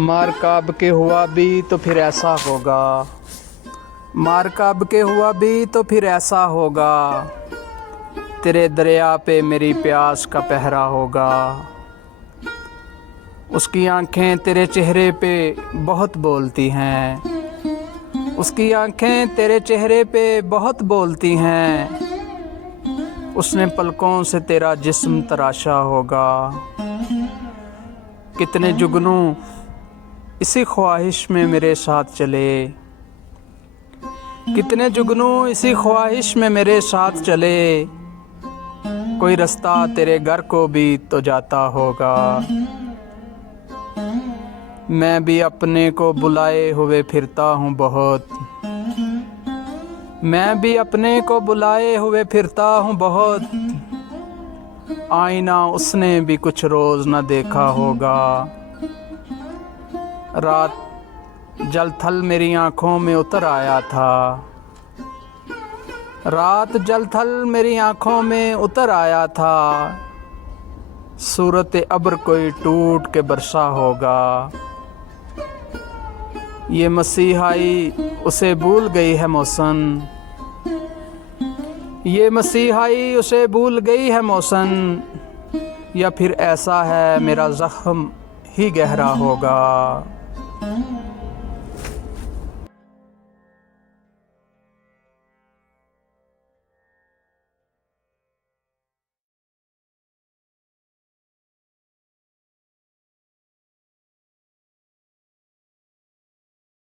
मार का अब के हुआ भी तो फिर ऐसा होगा, मार का अब के हुआ भी तो फिर ऐसा होगा, तेरे दरिया पे मेरी प्यास का पहरा होगा। उसकी आंखें तेरे चेहरे पे बहुत बोलती हैं, उसकी आंखें तेरे चेहरे पे बहुत बोलती हैं, उसने पलकों से तेरा जिस्म तराशा होगा। कितने जुगनू इसी ख्वाहिश में मेरे साथ चले, कितने जुगनू इसी ख्वाहिश में मेरे साथ चले, कोई रास्ता तेरे घर को भी तो जाता होगा। मैं भी अपने को बुलाए हुए फिरता हूँ बहुत, मैं भी अपने को बुलाए हुए फिरता हूँ बहुत, आईना उसने भी कुछ रोज न देखा होगा। रात जल थल मेरी आँखों में उतर आया था, रात जल थल मेरी आँखों में उतर आया था, सूरत अब्र कोई टूट के बरसा होगा। ये मसीहाई उसे भूल गई है मौसन, ये मसीहाई उसे भूल गई है मौसन, या फिर ऐसा है मेरा ज़ख्म ही गहरा होगा।